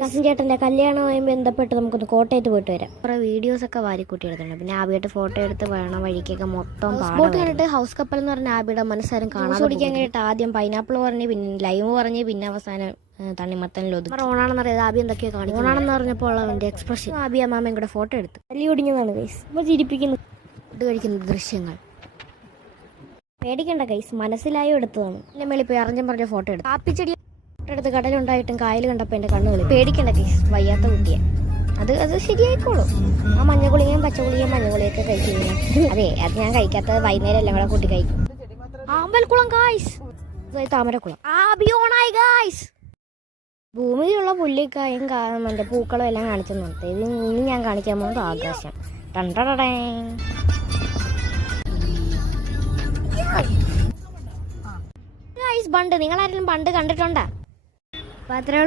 Cousin ചേട്ടൻ്റെ കല്യാണവുമായി ബന്ധപ്പെട്ട് നമുക്കൊന്ന് കോട്ടയത്ത് പോയിട്ട് വരാം. കുറേ വീഡിയോസൊക്കെ വാരിക്കൂട്ടി എടുത്തിട്ടുണ്ട്. പിന്നെ ആബിയുടെ ഫോട്ടോ എടുത്ത് വേണം വഴിക്കൊക്കെ മൊത്തം ബോട്ട് കണ്ടിട്ട് ഹൗസ് കപ്പൽ എന്ന് പറഞ്ഞ ആബിയുടെ മനസ്സാരും കാണാൻ കുടിക്കാൻ കഴിഞ്ഞിട്ട് ആദ്യം പൈനാപ്പിൾ പറഞ്ഞ്, പിന്നെ ലൈമ് പറഞ്ഞ്, പിന്നെ അവസാനം തണ്ണിമത്തനിലൊതുക്കി. ഓണാണെന്ന് അറിയാതെ ആബി എന്തൊക്കെയോ കാണിക്കും. ഓണാണെന്ന് പറഞ്ഞപ്പോൾ അവൻ്റെ എക്സ്പ്രഷൻ. ആബി അമ്മാമയും കൂടെ ഫോട്ടോ എടുത്ത് തല്ലി ഒടിഞ്ഞതാണ് ഗൈസ്. അപ്പോൾ ചിരിപ്പിക്കുന്നു ഫുഡ് കഴിക്കുന്ന ദൃശ്യങ്ങൾ. പേടിക്കണ്ട ഗൈസ്, മനസ്സിലായോ എടുത്തതാണ്. എൻ്റെ മേളിൽ പോയി അറിഞ്ഞം പറഞ്ഞ ഫോട്ടോ എടുത്തു. കാപ്പിച്ചെടി എടുത്ത് കടലുണ്ടായിട്ടും കായൽ കണ്ടപ്പോൾ എൻ്റെ കണ്ണുകളിൽ. പേടിക്കണ്ട ഗൈസ്, വയ്യാത്ത കുട്ടിയെ അത് ശരിയായിക്കോളൂ. ആ മഞ്ഞഗുളികയും പച്ചഗുളികയും മഞ്ഞഗുളിയൊക്കെ കഴിക്കുന്നു. അതെ, അത് ഞാൻ കഴിക്കാത്തത് വൈകുന്നേരം എല്ലാം കൂടെ കൂട്ടി കഴിക്കും. ആമ്പൽക്കുളം ഗായ്സ്, താമരക്കുളം. ആബിയോണായി ഗായ്സ്. ഭൂമിയിലുള്ള പുള്ളിക്കായും മറ്റേ പൂക്കളും എല്ലാം കാണിച്ചു നിർത്തി. ഇത് ഇനി ഞാൻ കാണിക്കാൻ പോകുന്നത് ആകാശം. ടണ്ടടടേ ഗായ്സ്, ബണ്ട് നിങ്ങളാരെങ്കിലും ബണ്ട് കണ്ടിട്ടുണ്ടോ?